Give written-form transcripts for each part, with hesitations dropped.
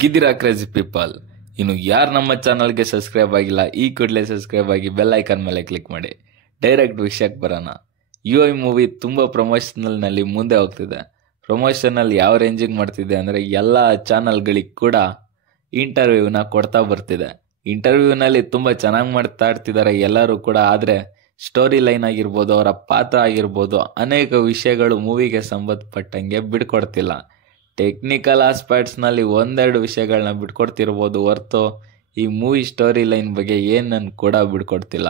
ಗಿದ್ದಿರಾ crazy people, ಇನ್ನು ಯಾರು ನಮ್ಮ ಚಾನಲ್ಗೆ ಸಬ್ಸ್ಕ್ರೈಬ್ ಆಗಿಲ್ಲ ಈ ಕೂಡಲೇ ಸಬ್ಸ್ಕ್ರೈಬ್ ಆಗಿ ಬೆಲ್ ಐಕಾನ್ ಮೇಲೆ ಕ್ಲಿಕ್ ಮಾಡಿ. ಡೈರೆಕ್ಟ್ ವಿಷಯಕ್ಕೆ ಬರೋಣ. ಈ ಮೂವಿ ತುಂಬ ಪ್ರಮೋಷನಲ್ನಲ್ಲಿ ಮುಂದೆ ಹೋಗ್ತಿದೆ. ಪ್ರಮೋಷನಲ್ ಯಾವ ರೇಂಜಿಗೆ ಮಾಡ್ತಿದೆ ಅಂದರೆ ಎಲ್ಲ ಚಾನಲ್ಗಳಿಗೆ ಕೂಡ ಇಂಟರ್ವ್ಯೂನ ಕೊಡ್ತಾ ಬರ್ತಿದೆ. ಇಂಟರ್ವ್ಯೂನಲ್ಲಿ ತುಂಬ ಚೆನ್ನಾಗಿ ಮಾತಾಡ್ತಿದ್ದಾರೆ ಎಲ್ಲರೂ ಕೂಡ. ಆದರೆ ಸ್ಟೋರಿ ಲೈನ್ ಆಗಿರ್ಬೋದು, ಅವರ ಪಾತ್ರ ಆಗಿರ್ಬೋದು, ಅನೇಕ ವಿಷಯಗಳು ಮೂವಿಗೆ ಸಂಬಂಧಪಟ್ಟಂಗೆ ಬಿಡ್ಕೊಡ್ತಿಲ್ಲ. ಟೆಕ್ನಿಕಲ್ ಆಸ್ಪೆಕ್ಟ್ಸ್ನಲ್ಲಿ ಒಂದೆರಡು ವಿಷಯಗಳನ್ನ ಬಿಟ್ಕೊಡ್ತಿರ್ಬೋದು ಹೊರತು ಈ ಮೂವಿ ಸ್ಟೋರಿ ಲೈನ್ ಬಗ್ಗೆ ಏನನ್ನು ಕೂಡ ಬಿಡ್ಕೊಡ್ತಿಲ್ಲ.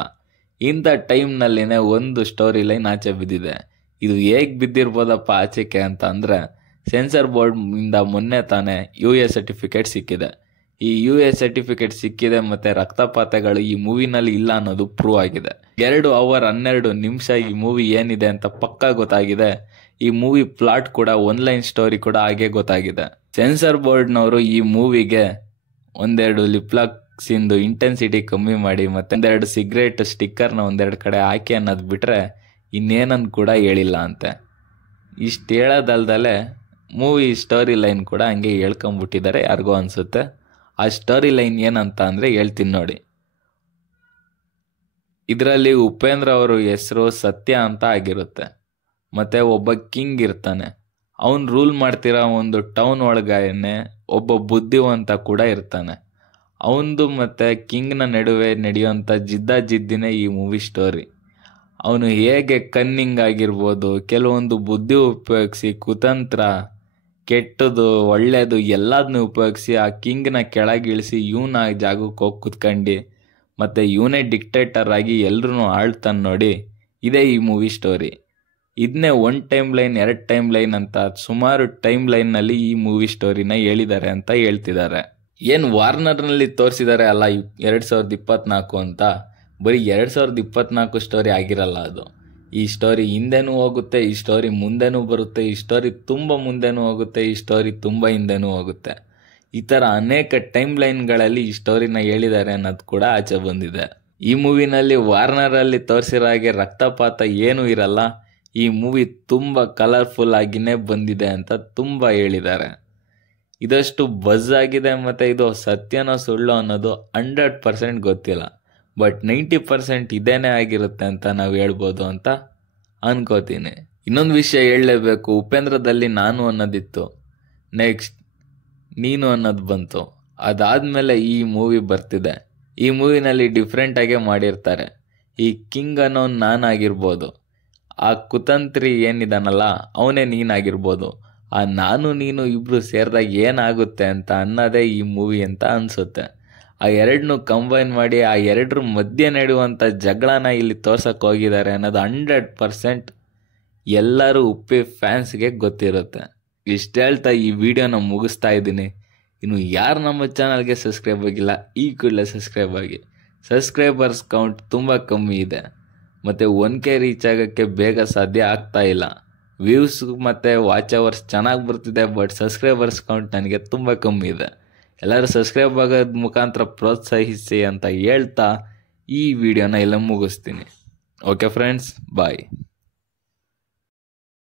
ಇಂಥ ಟೈಮ್ನಲ್ಲಿನೇ ಒಂದು ಸ್ಟೋರಿ ಲೈನ್ ಆಚೆ ಬಿದ್ದಿದೆ. ಇದು ಹೇಗೆ ಬಿದ್ದಿರ್ಬೋದಪ್ಪ ಆಚೆಗೆ ಅಂತ ಅಂದರೆ, ಸೆನ್ಸರ್ ಬೋರ್ಡ್ನಿಂದ ಮೊನ್ನೆ ತಾನೇ US ಸರ್ಟಿಫಿಕೇಟ್ ಸಿಕ್ಕಿದೆ. ಈ US ಸರ್ಟಿಫಿಕೇಟ್ ಸಿಕ್ಕಿದೆ ಮತ್ತು ರಕ್ತಪಾತಗಳು ಈ ಮೂವಿನಲ್ಲಿ ಇಲ್ಲ ಅನ್ನೋದು ಪ್ರೂವ್ ಆಗಿದೆ. 2 ಅವರ್ 12 ನಿಮಿಷ ಈ ಮೂವಿ ಏನಿದೆ ಅಂತ ಪಕ್ಕಾ ಗೊತ್ತಾಗಿದೆ. ಈ ಮೂವಿ ಪ್ಲಾಟ್ ಕೂಡ ಒನ್ಲೈನ್ ಸ್ಟೋರಿ ಕೂಡ ಹಾಗೆ ಗೊತ್ತಾಗಿದೆ. ಸೆನ್ಸರ್ ಬೋರ್ಡ್ನವರು ಈ ಮೂವಿಗೆ ಒಂದೆರಡು ಲಿಪ್ಲಾಕ್ಸ್ ಇಂದು ಇಂಟೆನ್ಸಿಟಿ ಕಮ್ಮಿ ಮಾಡಿ ಮತ್ತೆ ಒಂದೆರಡು ಸಿಗರೇಟ್ ಸ್ಟಿಕ್ಕರ್ನ ಒಂದೆರಡು ಕಡೆ ಹಾಕಿ ಅನ್ನೋದು ಬಿಟ್ರೆ ಇನ್ನೇನನ್ನು ಕೂಡ ಹೇಳಿಲ್ಲ ಅಂತೆ. ಇಷ್ಟು ಹೇಳೋದಲ್ದಲೆ ಮೂವಿ ಸ್ಟೋರಿ ಲೈನ್ ಕೂಡ ಹಂಗೆ ಹೇಳ್ಕೊಂಬಿಟ್ಟಿದ್ದಾರೆ ಯಾರಿಗೋ ಅನಿಸುತ್ತೆ. ಆ ಸ್ಟೋರಿ ಲೈನ್ ಏನಂತ ಅಂದರೆ ಹೇಳ್ತೀನಿ ನೋಡಿ. ಇದರಲ್ಲಿ ಉಪೇಂದ್ರ ಅವರು ಹೆಸರು ಸತ್ಯ ಅಂತ ಆಗಿರುತ್ತೆ. ಮತ್ತು ಒಬ್ಬ ಕಿಂಗ್ ಇರ್ತಾನೆ. ಅವನು ರೂಲ್ ಮಾಡ್ತಿರೋ ಒಂದು ಟೌನ್ ಒಳಗೇನೆ ಒಬ್ಬ ಬುದ್ಧಿವಂತ ಕೂಡ ಇರ್ತಾನೆ. ಅವನದು ಮತ್ತು ಕಿಂಗ್ನ ನಡುವೆ ನಡೆಯುವಂಥ ಜಿದ್ದಿನೇ ಈ ಮೂವಿ ಸ್ಟೋರಿ. ಅವನು ಹೇಗೆ ಕನ್ನಿಂಗ್ ಆಗಿರ್ಬೋದು, ಕೆಲವೊಂದು ಬುದ್ಧಿ ಉಪಯೋಗಿಸಿ ಕುತಂತ್ರ, ಕೆಟ್ಟದು ಒಳ್ಳೆಯದು ಎಲ್ಲದನ್ನೂ ಉಪಯೋಗಿಸಿ ಆ ಕಿಂಗ್ನ ಕೆಳಗಿಳಿಸಿ ಇವನ ಜಾಗಕ್ಕೆ ಹೋಗಿ ಕುತ್ಕೊಂಡು ಮತ್ತು ಇವನೇ ಡಿಕ್ಟೇಟರ್ ಆಗಿ ಎಲ್ಲರೂ ಆಳ್ತಾನೆ ನೋಡಿ. ಇದೇ ಈ ಮೂವಿ ಸ್ಟೋರಿ. ಇದನ್ನೇ 1 ಟೈಮ್ ಲೈನ್ 2 ಟೈಮ್ ಲೈನ್ ಅಂತ ಸುಮಾರು ಟೈಮ್ ಲೈನ್ನಲ್ಲಿ ಈ ಮೂವಿ ಸ್ಟೋರಿನ ಹೇಳಿದ್ದಾರೆ ಅಂತ ಹೇಳ್ತಿದ್ದಾರೆ. ಏನು ವಾರ್ನರ್ನಲ್ಲಿ ತೋರಿಸಿದ್ದಾರೆ ಅಲ್ಲ 2024 ಅಂತ, ಬರೀ 2024 ಸ್ಟೋರಿ ಆಗಿರಲ್ಲ ಅದು. ಈ ಸ್ಟೋರಿ ಹಿಂದೆನೂ ಹೋಗುತ್ತೆ, ಈ ಸ್ಟೋರಿ ಮುಂದೆನೂ ಬರುತ್ತೆ, ಈ ಸ್ಟೋರಿ ತುಂಬ ಮುಂದೆನೂ ಹೋಗುತ್ತೆ, ಈ ಸ್ಟೋರಿ ತುಂಬ ಹಿಂದೆನೂ ಹೋಗುತ್ತೆ. ಈ ಥರ ಅನೇಕ ಟೈಮ್ ಲೈನ್ಗಳಲ್ಲಿ ಈ ಸ್ಟೋರಿನ ಹೇಳಿದ್ದಾರೆ ಅನ್ನೋದು ಕೂಡ ಆಚೆ ಬಂದಿದೆ. ಈ ಮೂವಿನಲ್ಲಿ ವಾರ್ನರಲ್ಲಿ ತೋರಿಸಿರೋ ಹಾಗೆ ರಕ್ತಪಾತ ಏನೂ ಇರಲ್ಲ. ಈ ಮೂವಿ ತುಂಬ ಕಲರ್ಫುಲ್ ಆಗಿನೇ ಬಂದಿದೆ ಅಂತ ತುಂಬ ಹೇಳಿದ್ದಾರೆ. ಇದಷ್ಟು ಬಜ್ ಆಗಿದೆ ಮತ್ತು ಇದು ಸತ್ಯನೋ ಸುಳ್ಳು ಅನ್ನೋದು 100% ಗೊತ್ತಿಲ್ಲ. ಬಟ್ 90% ಇದೇನೇ ಆಗಿರುತ್ತೆ ಅಂತ ನಾವು ಹೇಳ್ಬೋದು ಅಂತ ಅನ್ಕೋತೀನಿ. ಇನ್ನೊಂದು ವಿಷಯ ಹೇಳಲೇಬೇಕು. ಉಪೇಂದ್ರದಲ್ಲಿ ನಾನು ಅನ್ನೋದಿತ್ತು, ನೆಕ್ಸ್ಟ್ ನೀನು ಅನ್ನೋದು ಬಂತು. ಅದಾದಮೇಲೆ ಈ ಮೂವಿ ಬರ್ತಿದೆ. ಈ ಮೂವಿನಲ್ಲಿ ಡಿಫ್ರೆಂಟಾಗೇ ಮಾಡಿರ್ತಾರೆ. ಈ ಕಿಂಗ್ ಅನ್ನೋ ನಾನಾಗಿರ್ಬೋದು, ಆ ಕುತಂತ್ರಿ ಏನಿದಾನಲ್ಲ ಅವನೇ ನೀನಾಗಿರ್ಬೋದು. ಆ ನಾನು ನೀನು ಇಬ್ಬರು ಸೇರಿದಾಗ ಏನಾಗುತ್ತೆ ಅಂತ ಅನ್ನೋದೇ ಈ ಮೂವಿ ಅಂತ ಅನಿಸುತ್ತೆ. ಆ ಎರಡನ್ನೂ ಕಂಬೈನ್ ಮಾಡಿ ಆ ಎರಡರ ಮಧ್ಯೆ ನಡೆಯುವಂಥ ಜಗಳನ ಇಲ್ಲಿ ತೋರ್ಸಕ್ಕೆ ಹೋಗಿದ್ದಾರೆ ಅನ್ನೋದು 100% ಎಲ್ಲರೂ ಉಪ್ಪಿ ಫ್ಯಾನ್ಸ್ಗೆ ಗೊತ್ತಿರುತ್ತೆ. ಇಷ್ಟು ಹೇಳ್ತಾ ಈ ವಿಡಿಯೋನ ಮುಗಿಸ್ತಾ ಇದ್ದೀನಿ. ಇನ್ನು ಯಾರು ನಮ್ಮ ಚಾನಲ್ಗೆ ಸಬ್ಸ್ಕ್ರೈಬ್ ಆಗಿಲ್ಲ ಈ ಕೂಡಲೇ ಸಬ್ಸ್ಕ್ರೈಬ್ ಆಗಿ. ಸಬ್ಸ್ಕ್ರೈಬರ್ಸ್ ಕೌಂಟ್ ತುಂಬ ಕಮ್ಮಿ ಇದೆ ಮತ್ತು 1K ರೀಚ್ ಆಗೋಕ್ಕೆ ಬೇಗ ಸಾಧ್ಯ ಆಗ್ತಾ ಇಲ್ಲ. ವ್ಯೂಸ್ ಮತ್ತು ವಾಚ್ ಅವರ್ಸ್ ಚೆನ್ನಾಗಿ ಬರ್ತಿದೆ, ಬಟ್ ಸಬ್ಸ್ಕ್ರೈಬರ್ಸ್ ಕೌಂಟ್ ನನಗೆ ತುಂಬ ಕಮ್ಮಿ ಇದೆ. ಎಲ್ಲರೂ ಸಬ್ಸ್ಕ್ರೈಬ್ ಆಗೋದ ಮುಖಾಂತರ ಪ್ರೋತ್ಸಾಹಿಸಿ ಅಂತ ಹೇಳ್ತಾ ಈ ವಿಡಿಯೋನ ಎಲ್ಲ ಮುಗಿಸ್ತೀನಿ. ಓಕೆ ಫ್ರೆಂಡ್ಸ್, ಬಾಯ್.